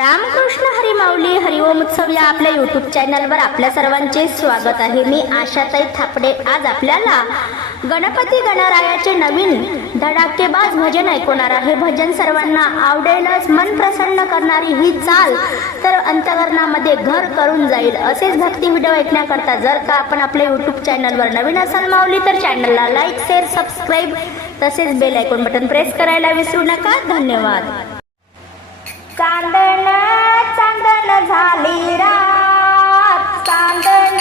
रामकृष्ण हरिमाऊली हरिओम उत्सव या आपल्या युट्यूब चॅनलवर आपल्या सर्वांचे स्वागत आहे. मी आशाताई थापडे. आज आपल्याला गणपती गणरायाचे नवीन धडाकेबाज भजन ऐकवणार आहे. भजन सर्वांना आवडेलच मन प्रसन्न करणारी ही चाल तर अंतकरणामध्ये घर करून जाईल. असेच भक्ती व्हिडिओ ऐकण्याकरता जर का आपण आपल्या युट्यूब चॅनलवर नवीन असाल माऊली तर चॅनलला लाईक शेअर सबस्क्राईब तसेच बेल ऐकून बटन प्रेस करायला विसरू नका. धन्यवाद. चांदण चांदण झाली रात. चांदण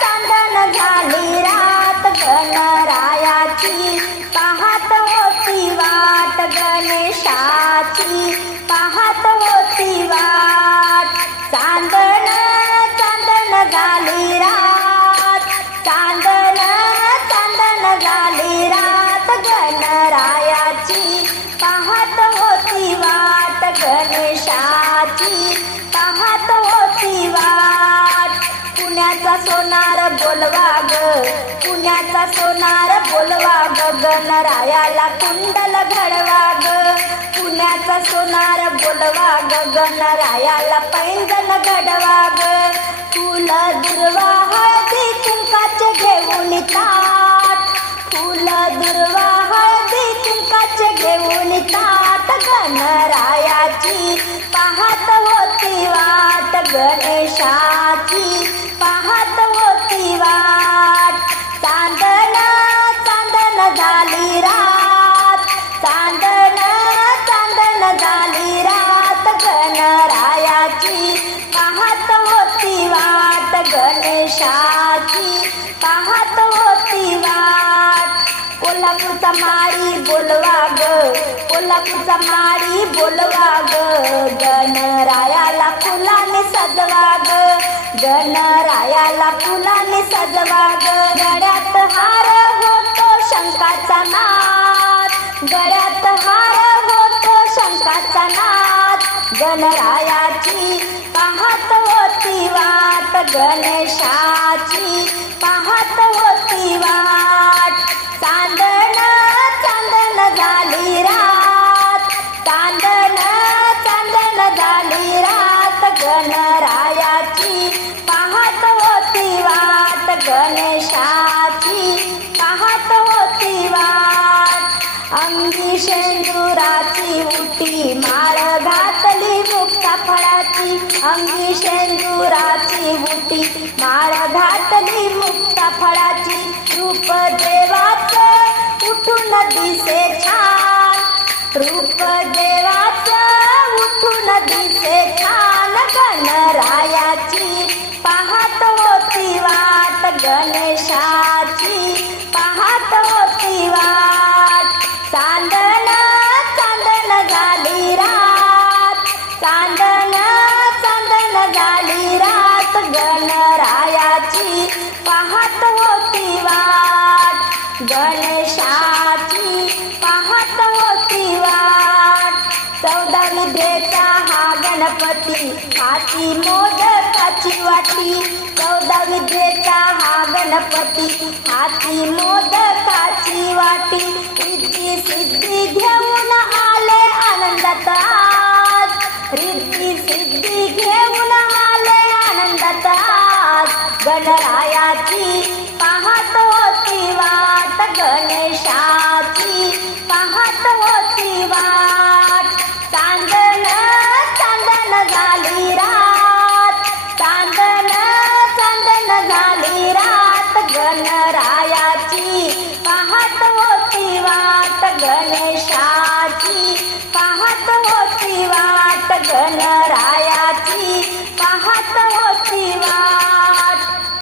चांदण झाली रात. गणरायाची पाहत होती वाट गणेशाची पाहत होती वाट. चांदण चांदण झाली रात. चांदण चांदण झाली रात. गणरायाची पाहत गणेशाची पाहत होती वाट. पुण्याचा सोनार बोलवा ग पुण्याचा सोनार बोलवा ग गणरायाला कुंडल घडवा ग. पुण्याचा सोनार बोलवा ग गणरायाला पैंजण घडवा ग. फुल दुर्वा हळदी कुंकाचे पाहत होती वाट गणेशाची. पाहत होती वाट. चांदण चांदण झाली रात. चांदण चांदण झाली रात गणरायाची. पाहत होती वाट गणेशाची. पाहत होती कोल्हापूरचा माळी बोलवा ग. कोल्हापूरचा माळी बोलवा ग. गणरायाला फुलाने सजवा ग. गणरायाला फुलाने सजवा ग. गळ्यात हार होतो शंकाचा नाथ गळ्यात हार होतो शंकाचा नाथ गणरायाची पाहत होती वाट गणेशाची पाहत होती वाट गणरायाची पाहत होती वाट गणेशाची पाहत होती वाट. अंगी शेंदुराची उटी माळ घातली मुक्ता फळाची. अंगी शेंदुराची उटी माळ घातली मुक्ता फळाची. रूप देवाच उठून दिसे छान. रूप देवाच उठून गणेशाची पाहत होती वाट. चांदण चांदण झाली रात. चांदण चांदण झाली रात. गणरायाची पाहत होती वाट. गणेशाची पाहत होती वाट. चौदा विद्येचा हा गणपती हाती मोदकाची वाटी चौदा विद्येचा हा गणपती. हाती मोदकाची वाटी रिद्धी सिद्धी घेऊन आले आनंदात आज रिद्धी सिद्धी घेऊन आले आनंदात आज गणरायाची पाहत होती वाट गणेशाची. पाहत होती रायाची पाहत हो.